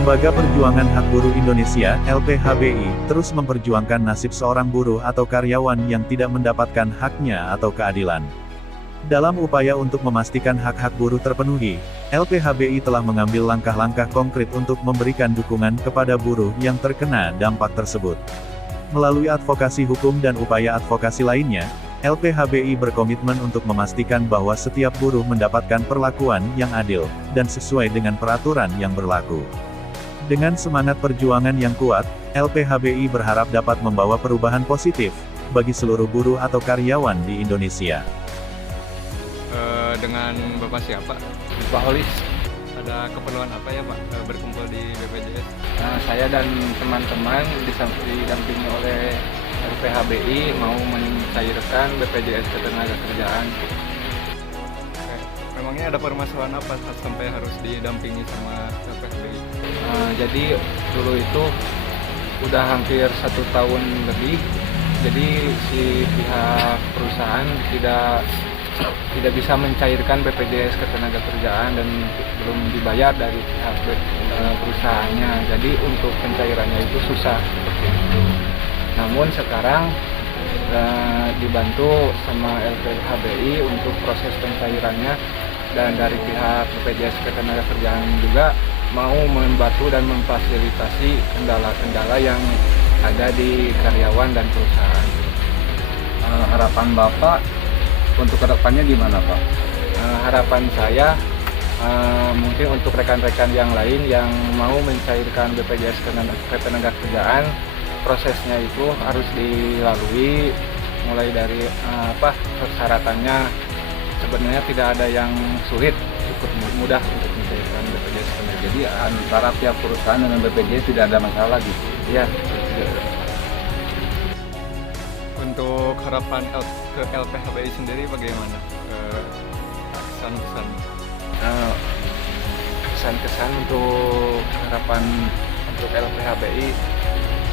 Lembaga Perjuangan Hak Buruh Indonesia (LPHBI) terus memperjuangkan nasib seorang buruh atau karyawan yang tidak mendapatkan haknya atau keadilan. Dalam upaya untuk memastikan hak-hak buruh terpenuhi, LPHBI telah mengambil langkah-langkah konkret untuk memberikan dukungan kepada buruh yang terkena dampak tersebut. Melalui advokasi hukum dan upaya advokasi lainnya, LPHBI berkomitmen untuk memastikan bahwa setiap buruh mendapatkan perlakuan yang adil dan sesuai dengan peraturan yang berlaku. Dengan semangat perjuangan yang kuat, LPHBI berharap dapat membawa perubahan positif bagi seluruh buruh atau karyawan di Indonesia. Dengan Bapak siapa? Pak Holis. Ada keperluan apa ya Pak berkumpul di BPJS? Saya dan teman-teman didampingi oleh LPHBI mau mencairkan BPJS Ketenagakerjaan. Memangnya ada permasalahan apa sampai harus didampingi sama LPHBI? Jadi dulu itu udah hampir 1 tahun lebih, jadi si pihak perusahaan tidak bisa mencairkan BPJS Ketenagakerjaan dan belum dibayar dari pihak perusahaannya. Jadi untuk pencairannya itu susah seperti itu. Namun sekarang dibantu sama LPHBI untuk proses pencairannya, dan dari pihak BPJS Ketenagakerjaan juga mau membantu dan memfasilitasi kendala-kendala yang ada di karyawan dan perusahaan. Harapan Bapak untuk kedepannya gimana Pak? Harapan saya mungkin untuk rekan-rekan yang lain yang mau mencairkan BPJS Ketenagakerjaan, prosesnya itu harus dilalui mulai dari persyaratannya. Sebenarnya tidak ada yang sulit, cukup mudah untuk mencairkan BPJS Ketenagakerjaan. Jadi antara pihak perusahaan dengan BPJS tidak ada masalah gitu? Iya. Untuk harapan ke LPHBI sendiri bagaimana? Kesan-kesan? Kesan-kesan untuk harapan untuk LPHBI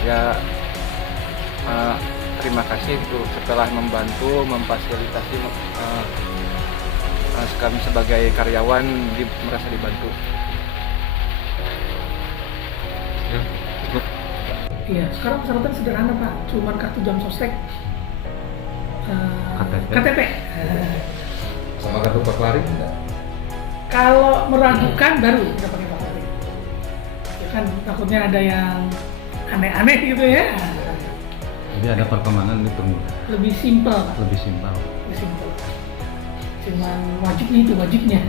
ya, terima kasih setelah membantu memfasilitasi kami sebagai karyawan merasa dibantu. Iya, sekarang persyaratan sederhana Pak, cuma kartu jam sostek, KTP. Sama kartu Paklaring enggak? Kalau meragukan baru kita pakai Paklaring. Ya kan takutnya ada yang aneh-aneh gitu ya. Jadi ada perkembangan dipermudah. Lebih simpel Pak. Lebih simpel. Lebih simpel. Cuman wajibnya itu wajibnya.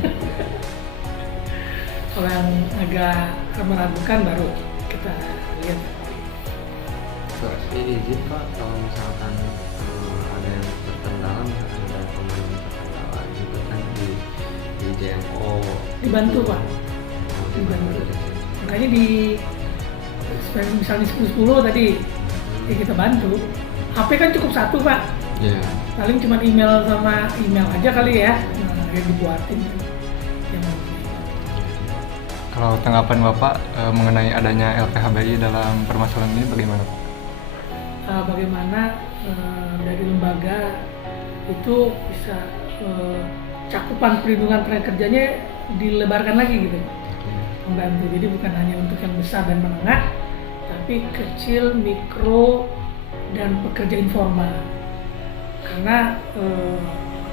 Kalau yang agak meragukan baru kita lihat. Izin Pak, kalau misalkan ada yang terkendala, misalkan ada pemain terkendala gitu kan di JMO Dibantu Pak. dibantu. Makanya misalnya 10-10 tadi ya kita bantu. HP kan cukup satu Pak. Iya. Paling cuma email sama email aja kali ya. Nah, yang dibuatin yang Kalau tanggapan Bapak mengenai adanya LPHBI dalam permasalahan ini bagaimana Pak? bagaimana dari lembaga itu bisa cakupan perlindungan tenaga kerjanya dilebarkan lagi gitu, membantu. Jadi bukan hanya untuk yang besar dan menengah, tapi kecil, mikro, dan pekerja informal. Karena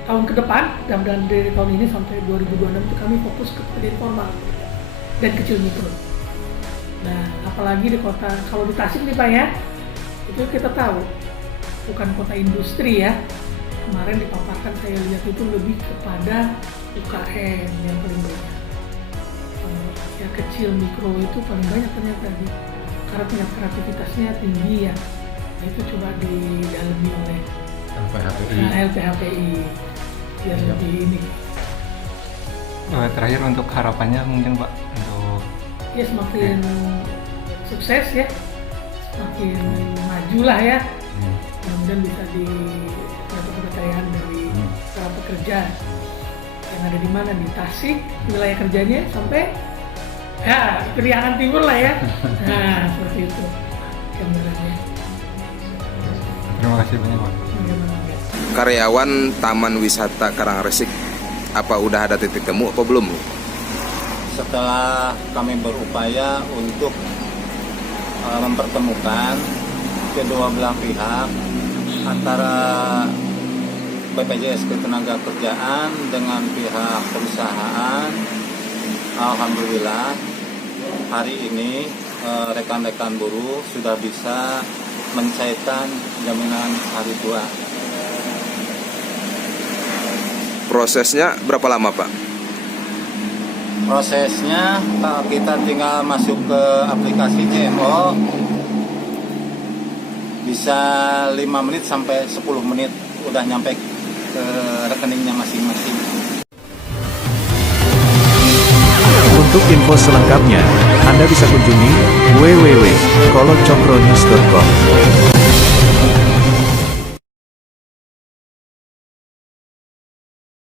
tahun ke depan, dan dari tahun ini sampai 2026 itu kami fokus ke pekerja informal dan kecil mikro. Nah, apalagi di kota, kalau di Tasik nih Pak ya, itu kita tahu bukan kota industri ya. Kemarin dipaparkan saya lihat itu lebih kepada UKM yang paling banyak. Ya kecil mikro itu paling banyak ternyata karena tingkat kreativitasnya tinggi ya. Nah, itu coba didalami oleh LPHBI biar lebih ini. Terakhir untuk harapannya mungkin Pak untuk Ya semakin sukses ya, semakin maju lah ya. Kemudian bisa dapat kepercayaan dari para pekerja yang ada di mana, di Tasik wilayah kerjanya sampai ya Priangan Timur lah ya. Nah seperti itu gambarannya. terima kasih banyak Pak. Karyawan Taman Wisata Karangresik, apa udah ada titik temu apa belum? setelah kami berupaya untuk mempertemukan kedua belah pihak antara BPJS Ketenagakerjaan dengan pihak perusahaan, alhamdulillah hari ini rekan-rekan buruh sudah bisa mencairkan jaminan hari tua. Prosesnya berapa lama, Pak? Prosesnya kita tinggal masuk ke aplikasi JMO, bisa 5 menit sampai 10 menit udah nyampe ke rekeningnya masing-masing. Untuk info selengkapnya, Anda bisa kunjungi www.kolocokronews.com.